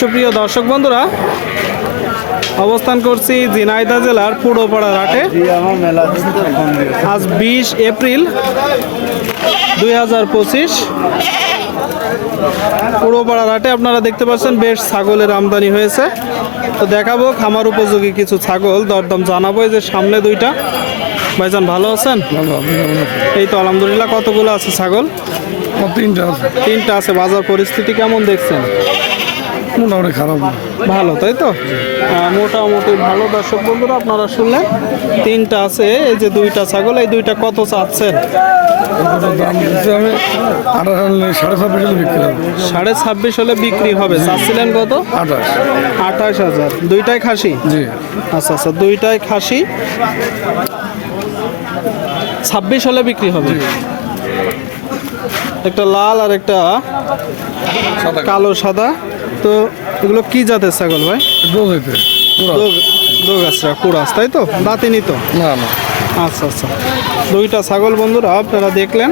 সুপ্রিয় দর্শক বন্ধুরা, অবস্থান করছি ঝিনাইদহ জেলার পুরোপাড়ার হাটে। আজ 20 এপ্রিল 2025। পুরোপাড়ার হাটে আপনারা দেখতে পাচ্ছেন বেশ ছাগলের আমদানি হয়েছে। তো দেখাবো খামার উপযোগী কিছু ছাগল, দরদাম জানাবো। এই যে সামনে দুইটা ভাইজান, ভালো আছেন? এই তো আলহামদুলিল্লাহ। কতগুলো আছে ছাগল? তিনটা আছে। বাজার পরিস্থিতি কেমন দেখছেন? মোটামুটি খারাপ না, ভালো, তাই তো? মোটামুটি ভালো। দর্শক বন্ধুরা, আপনারা শুনলেন তিনটা আছে। এই যে দুইটা ছাগল, এই দুইটা কত চাচ্ছেন? দাম দিচ্ছি আমি 28,500 বিক্রি হবে। 26.5 হলে বিক্রি হবে। চাচ্ছিলেন কত? 28,000। দুইটাই খাসি? জি। আচ্ছা আচ্ছা, দুইটাই খাসি। 26 হলে বিক্রি হবে। একটা লাল আর একটা কালো সাদা। তো এগুলো কি জাতের ছাগল ভাই? দোগাছরা কুরাস, তাই তো? দাঁতিনি তো? না না। আচ্ছা আচ্ছা, দুইটা ছাগল বন্ধুরা আপনারা দেখলেন।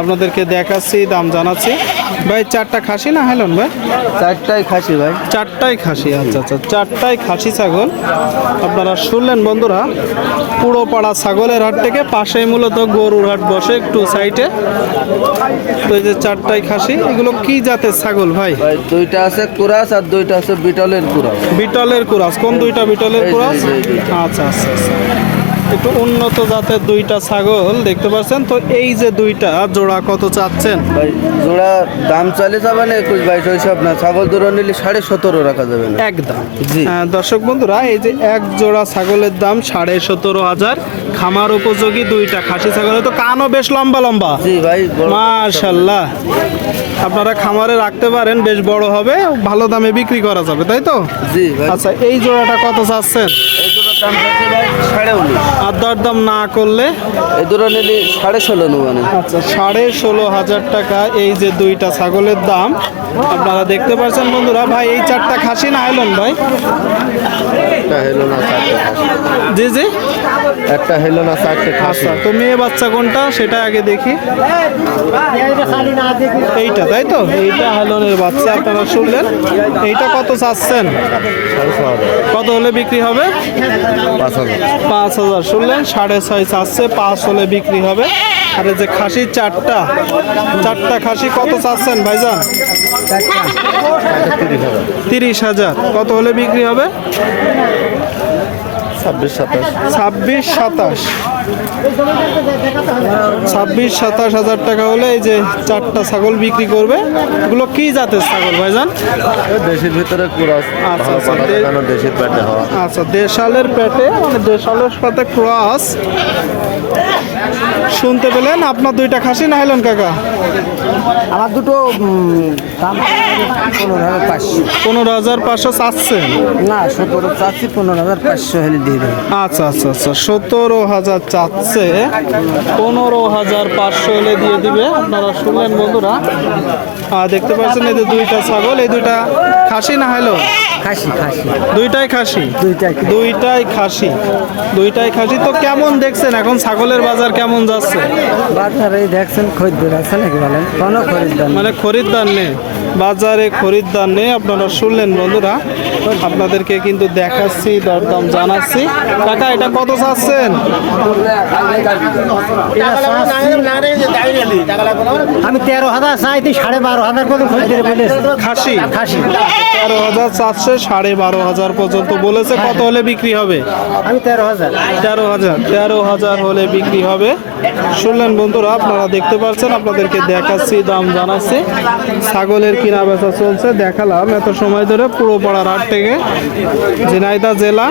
আপনাদেরকে দেখাচ্ছি, দাম জানাচ্ছি। ভাই চারটা খাসি না হেলন ভাই? চারটাই খাসি ভাই। চারটাই খাসি। আচ্ছা আচ্ছা, চারটাই খাসি ছাগল আপনারা শুনলেন বন্ধুরা। পুরোপাড়া ছাগলের হাট থেকে পাশেই মূলত গরুর হাট বসে, একটু সাইডে। তো এই যে চারটাই খাসি। এগুলো কি জাতের ছাগল ভাই? ভাই দুইটা আছে কুরাস আর দুইটা আছে বিটলের কুরাস। বিটলের কুরাস। কোন দুইটা বিটলের কুরাস? আচ্ছা আচ্ছা আচ্ছা, একটু উন্নত জাতের দুইটা ছাগল দেখতে পাচ্ছেন। তো এই যে দুইটা জোড়া কত চাচ্ছেন? ভাই জোড়া দাম চালে যাবে না 21-22 ওইসব না। ছাগল জোড়া নিলে 17.5 রাখা যাবে না একদম। জি। দর্শক বন্ধুরা, এই যে এক জোড়া ছাগলের দাম 17,500। খামার উপযোগী দুইটা খাসি ছাগল। তো কানও বেশ লম্বা লম্বা। জি ভাই। মাশাআল্লাহ, আপনারা খামারে রাখতে পারেন, বেশ বড় হবে, ভালো দামে বিক্রি করা যাবে, তাই তো? জি ভাই। আচ্ছা, এই জোড়াটা কত চাচ্ছেন? এই জোড়ার দাম চাচ্ছে ভাই 19.5। আর দরদাম না করলে? এই জোড়া নিলে 16.5 নেবো না। আচ্ছা, 16,500 টাকা এই যে দুইটা ছাগলের দাম আপনারা দেখতে পাচ্ছেন বন্ধুরা। ভাই এই চারটা খাসি না হেলন ভাই? একটা হেলো না, চারটে খাসি। জি জি। একটা হেলো না, চারটে খাসি। আচ্ছা, তো মেয়ে বাচ্চা কোনটা সেটা আগে দেখি। এইটা, তাই তো? এইটা হেলনের বাচ্চা আপনারা শুনলেন। এইটা কত চাচ্ছেন? 6,500। কত হলে বিক্রি হবে? 5,000। 5,000 শুনলেন। 6.5 চাচ্ছে, 5 হলে বিক্রি হবে। আর এই যে খাসি চারটা খাসি কত চাচ্ছেন ভাইজান? 30,000। কত হলে বিক্রি হবে? 26-27। 26-27 টাকা হলে এই যে চারটা ছাগল বিক্রি করবে। এগুলো কি জাতের ছাগল ভাইজান? দেশের ভিতরে ক্রস। আচ্ছা আচ্ছা, দেশের পেটে হওয়া। আচ্ছা, দেশালের পেটে, মানে দেশালের সাথে ক্রস। শুনতে পেলেন? আপনার দুইটা খাসি না হেলেন কাকা? আমার দুটো দাম 15,500। 15,500 চাচ্ছেন? না, 17 চাচ্ছি, 15,500 হলে দিয়ে দেবেন। আচ্ছা আচ্ছা আচ্ছা, 17,000 চাচ্ছে, 15,500 হলে দিয়ে দিবে। আপনারা শুনলেন বন্ধুরা। দেখতে পাচ্ছেন এই যে দুইটা ছাগল, এই দুইটা খাসি না হলো? খাসি খাসি দুইটাই খাসি। দুইটাই খাসি। তো কেমন দেখছেন এখন ছাগলের বাজার কেমন যাচ্ছে? বাজারে দেখছেন খরিদ্দার আছে নাকি বলেন? কোনো খরিদ্দার নেই। মানে খরিদ্দার নেই বাজারে, খরিদ্দার নেই। আপনারা শুনলেন বন্ধুরা, আপনাদেরকে কিন্তু দেখাচ্ছি, দরদাম জানাচ্ছি। কাকা এটা কত চাচ্ছেন? আমি 13,000 চাইতে 12,500 পর্যন্ত খরিদ্দার বলেছে। খাসি? খাসি 13,000 চাচ্ছে, 12,500 পর্যন্ত বলেছে। কত হলে বিক্রি হবে? আমি 13,000। 13,000 হলে বিক্রি হবে। শুনলেন বন্ধুরা, আপনারা দেখতে পাচ্ছেন। আপনাদেরকে দেখাচ্ছি, দাম জানাচ্ছি। ছাগলের কিনা বেচা চলছে, দেখালাম এত সময় ধরে পুরোপাড়ার হাট থেকে, ঝিনাইদহ জেলা।